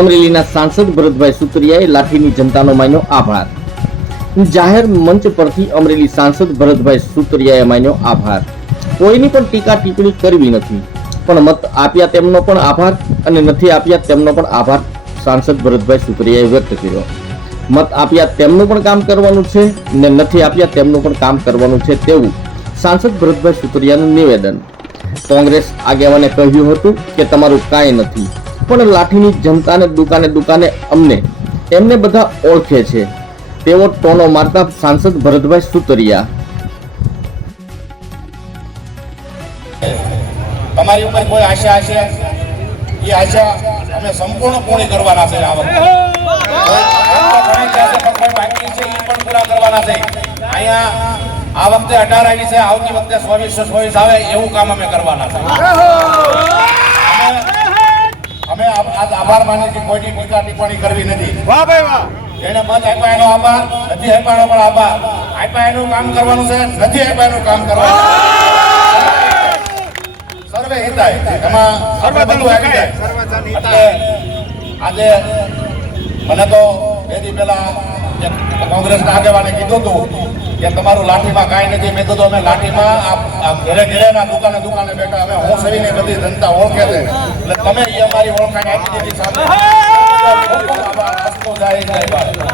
અમરેલીના સાંસદ ભરતભાઈ સુતરિયાએ લાઠીની જનતાનો માન્યો આભાર. જાહેર મંચ પરથી અમરેલી સાંસદ ભરતભાઈ સુતરિયાએ માન્યો આભાર. કોઈની પણ ટીકા ટિપ્પણી કરવી નથી. પણ મત આપ્યા તેમનો પણ આભાર અને નથી આપ્યા તેમનો પણ આભાર સાંસદ ભરતભાઈ સુતરિયાએ વ્યક્ત કર્યો. મત આપ્યા તેમનું પણ કામ કરવાનું છે ને નથી આપ્યા તેમનું પણ કામ કરવાનું છે તેવું સાંસદ ભરતભાઈ સુતરિયાનું નિવેદન. કોંગ્રેસ આગેવાને કહ્યું હતું કે તમારું કાંઈ નથી. પણ લાઠીની જનતાને, દુકાને દુકાને અમને એમને બધા ઓળખે છે. તેવો ટોનો મારતા સાંસદ ભરતભાઈ સુતરિયા. તમારી ઉપર કોઈ આશા હશે એ આશા અમે સંપૂર્ણ પૂર્ણ કરવાના છે આ વખતે. અહીંયા આ વખતે અઢાર આવી છે, આવતી વખતે ચોવીસ ચોવીસ આવે એવું કામ અમે કરવાના છે. આજ આભાર માને કે કોઈની ટીકા ટિપ્પણી કરવી નથી. વાહ ભાઈ વાહ. એને મત આપ્યા એનો આભાર નથી આપ્યા એનો પણ આભાર. આપ્યા એનું કામ કરવાનું છે નથી આપ્યા એનું કામ કરવાનું. સર્વે હિતાય. એમાં સર્વે બધું આવી જાય. એટલે આજે મને તો એની પેલા પહેલા કોંગ્રેસના આગેવાને કીધું હતું કે તમારું લાઠીમાં કાંઈ નથી. મેં કીધું અમે લાઠીમાં ઘરે ઘરેના દુકાને દુકાને બેઠા. અમે હું સવીને બધી જનતા ઓળખે છે. એટલે તમે એ અમારી ઓળખાણ આપી દીધી સામે જય જય